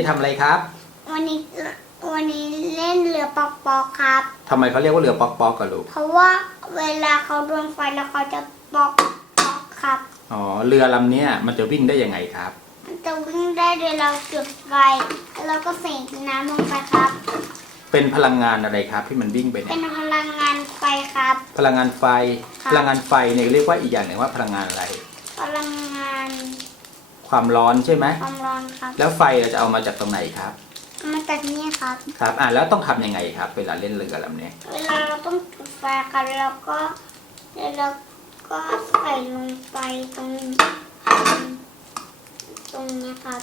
นี้ทำอะไรครับ วันนี้วันนี้เล่นเรือปอกปอกครับ ทำไมเขาเรียกว่าเรือปอกปอกกันลูก เพราะว่าเวลาเขาโดนไฟแล้วเขาจะปอกปอกครับ อ๋อ เรือลำเนี้ยมันจะวิ่งได้ยังไงครับ มันจะวิ่งได้โดยเราจุดไฟแล้วก็ใส่น้ำลงไปครับ เป็นพลังงานอะไรครับที่มันวิ่งไปเป็เนี่ยนพลังงานไฟครับ พลังงานไฟครับพลังงานไฟเนี่ยเรียกว่าอีกอย่างหนึ่งว่าพลังงานอะไร พลังงาน ความร้อนใช่ไหมความร้อนครับ แล้วไฟเราจะเอามาจากตรงไหนครับมาจากนี่ครับ ครับอ่าแล้วต้องทำยังไงครับ เวลาเล่นเรือลำเนี้ยเวลาเราต้องจุดไฟครับแล้วก็แล้วเราก็ใส่ลงไปตรงตรงนี้ครับ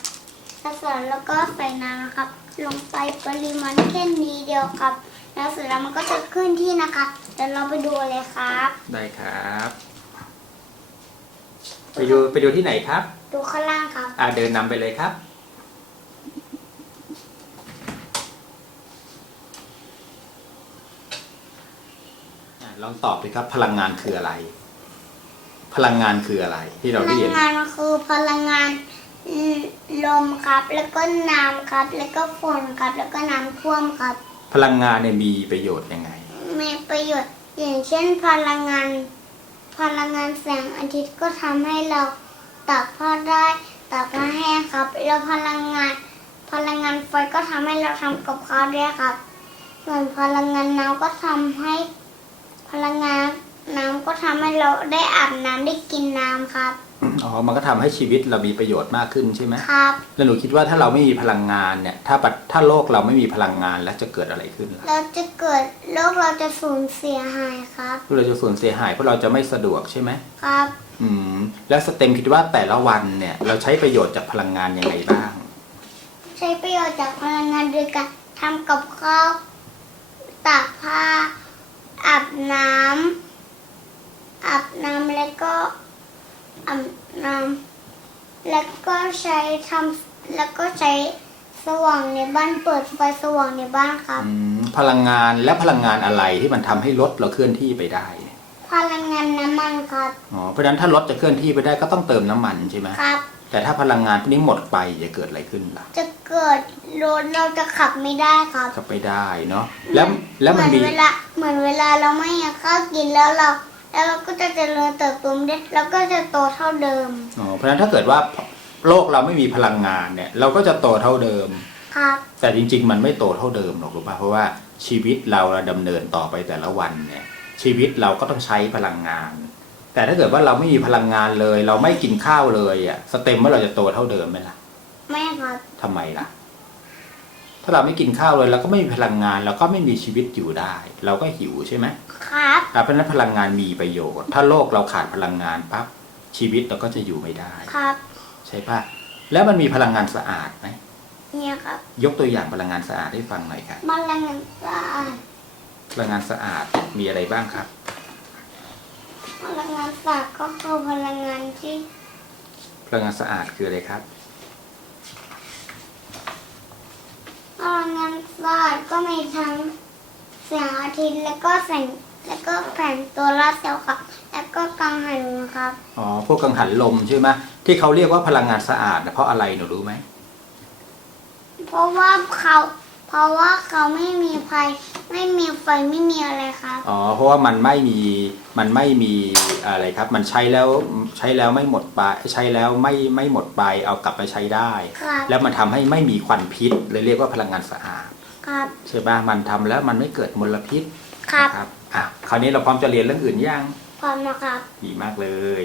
แล้วเสร็จแล้วก็ใส่น้ำนะครับ ลงไปปริมาณแค่นี้เดียวครับ แล้วเสร็จแล้วมันก็จะขึ้นที่นะครับเดี๋ยวเราไปดูเลยครับ ได้ครับ ไปดูไปดูที่ไหนครับ ดูข้างล่างครับอ่าเดินนำไปเลยครับอะลองตอบดิครับ พลังงานคืออะไร พลังงานคืออะไร ที่พเราลัได้งยินงานคือพลังงานลมครับ แล้วก็น้ำครับ แล้วก็ฝนครับ แล้วก็น้ำท่วมครับ พลังงานเนี่ยมีประโยชน์ยังไง มีประโยชน์อย่างเช่นพลังงาน พลังงานแสงอาทิตย์ก็ทำให้เราตากผ้าได้ตากผ้าแห้งครับ แล้วพลังงาน พลังงานไฟก็ทำให้เราทำกับข้าวได้ครับ ส่วนพลังงานน้ำก็ทำให้พลังงาน น้ำก็ทำให้เราได้อาบน้ำได้กินน้ำครับ อ๋อ มันก็ทำให้ชีวิตเรามีประโยชน์มากขึ้นใช่ไหมครับ แล้วหนูคิดว่าถ้าเราไม่มีพลังงานเนี่ย ถ้าปัจถ้าโลกเราไม่มีพลังงานแล้วจะเกิดอะไรขึ้นล่ะเราจะเกิดโลกเราจะสูญเสียหายครับ เราจะสูญเสียหายเพราะเราจะไม่สะดวกใช่ไหมครับ อืม แล้วสเต็มคิดว่าแต่ละวันเนี่ยเราใช้ประโยชน์จากพลังงานยังไงบ้าง ใช้ประโยชน์จากพลังงานโดยการทำกับข้าวตากผ้าอาบน้ำ อาบน้ำแล้วก็อาบน้ำแล้วก็ใช้ทำแล้วก็ใช้สว่างในบ้านเปิดไฟสว่างในบ้านครับ อืมพลังงานและพลังงานอะไรที่มันทำให้รถเราเคลื่อนที่ไปได้พลังงานน้ำมันครับอ๋อเพราะฉะนั้นถ้ารถจะเคลื่อนที่ไปได้ก็ต้องเติมน้ำมันใช่ไหมครับ แต่ถ้าพลังงานพวกนี้หมดไปจะเกิดอะไรขึ้นล่ะจะเกิดรถเราจะขับไม่ได้ครับก็ไปได้เนาะแล้วแล้วมันเหมีมือนเวลาเหมือนเวลาเราไม่อยากข้าวกินแล้วเรา แล้วเราก็จะเจริญเติบโตไม่ได้แล้วก็จะโตเท่าเดิมอ๋อเพราะฉะนั้นถ้าเกิดว่าโลกเราไม่มีพลังงานเนี่ย เราก็จะโตเท่าเดิม ครับ แต่จริง ๆ มันไม่โตเท่าเดิมหรอกรู้ป่ะเพราะว่าชีวิตเราดำเนินต่อไปแต่ละวันเนี่ย ชีวิตเราก็ต้องใช้พลังงาน แต่ถ้าเกิดว่าเราไม่มีพลังงานเลย เราไม่กินข้าวเลยอะสเต็มว่าเราจะโตเท่าเดิมไหมล่ะไม่ครับ ทำไมล่ะ ถ้าเราไม่กินข้าวเลยเราก็ไม่มีพลังงาน เราก็ไม่มีชีวิตอยู่ได้ เราก็หิวใช่ไหม ครับอะเพราะฉะนั้นพลังงานมีประโยชน์ ถ้าโลกเราขาดพลังงานปั๊บชีวิตเราก็จะอยู่ไม่ได้ ครับ ใช่ปะแล้วมันมีพลังงานสะอาดไหมเนี่ยครับยกตัวอย่างพลังงานสะอาดให้ฟังหน่อยครับพลังงานสะอาดพลังงานสะอาดมีอะไรบ้างครับ พลังงานสะอาดก็คือพลังงานที่พลังงานสะอาดคืออะไรครับ พลังงานสะอาดก็มีทั้งแสงอาทิตย์แล้วก็แสง แล้วก็แผ่นตัวลาร์เซลล์ครับ แล้วก็กังหันลมครับ อ๋อพวกกังหันลมใช่ไหมที่เขาเรียกว่าพลังงานสะอาดนะเพราะอะไรหนูรู้ไหมเพราะว่าเขาเพราะว่าเขาไม่มีไฟไม่มีไฟไม่มีอะไรครับอ๋อเพราะว่ามันไม่มีมันไม่มีอะไรครับ มันใช้แล้วใช้แล้วไม่หมดไปใช้แล้วไม่ไม่หมดไปเอากลับไปใช้ได้ ครับแล้วมันทำให้ไม่มีควันพิษเลยเรียกว่าพลังงานสะอาดครับใช่ปะมันทำแล้วมันไม่เกิดมลพิษครับ นะครับอะ คราวนี้เราพร้อมจะเรียนเรื่องอื่นยังพร้อมนะครับ ดีมากเลย